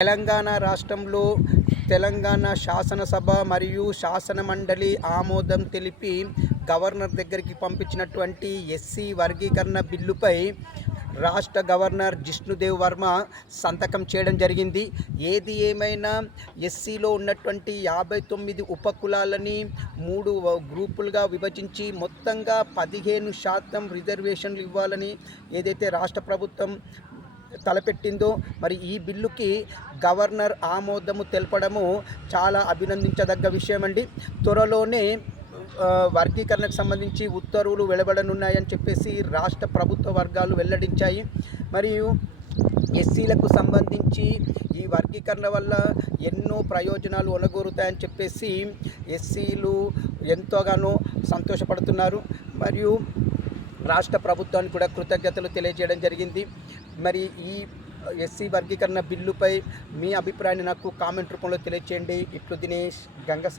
తెలంగాణ రాష్ట్రంలో తెలంగాణ శాసనసభ మరియు శాసన మండలి ఆమోదం తెలిపి గవర్నర్ దగ్గరికి పంపించినటువంటి ఎస్సీ వర్గీకరణ బిల్లుపై రాష్ట్ర గవర్నర్ జిష్ణుదేవ్ వర్మ సంతకం చేయడం జరిగింది. ఏది ఏమైనా ఎస్సీలో ఉన్నటువంటి 59 ఉపకులాలని 3 గ్రూపులుగా విభజించి మొత్తంగా 15% రిజర్వేషన్లు ఇవ్వాలని ఏదైతే రాష్ట్ర ప్రభుత్వం తలపెట్టిందో, మరి ఈ బిల్లుకి గవర్నర్ ఆమోదము తెలపడము చాలా అభినందించదగ్గ విషయం అండి. త్వరలోనే వర్గీకరణకు సంబంధించి ఉత్తర్వులు వెలువడనున్నాయని చెప్పేసి రాష్ట్ర ప్రభుత్వ వర్గాలు వెల్లడించాయి. మరియు ఎస్సీలకు సంబంధించి ఈ వర్గీకరణ వల్ల ఎన్నో ప్రయోజనాలు ఒనగూరుతాయని చెప్పేసి ఎస్సీలు ఎంతోగానో సంతోషపడుతున్నారు. మరియు రాష్ట్ర ప్రభుత్వానికి కూడా కృతజ్ఞతలు తెలియజేయడం జరిగింది. మరి ఈ ఎస్సీ వర్గీకరణ బిల్లుపై మీ అభిప్రాయాన్ని నాకు కామెంట్ రూపంలో తెలియజేయండి. ఇట్లు దినేష్ గంగసాని.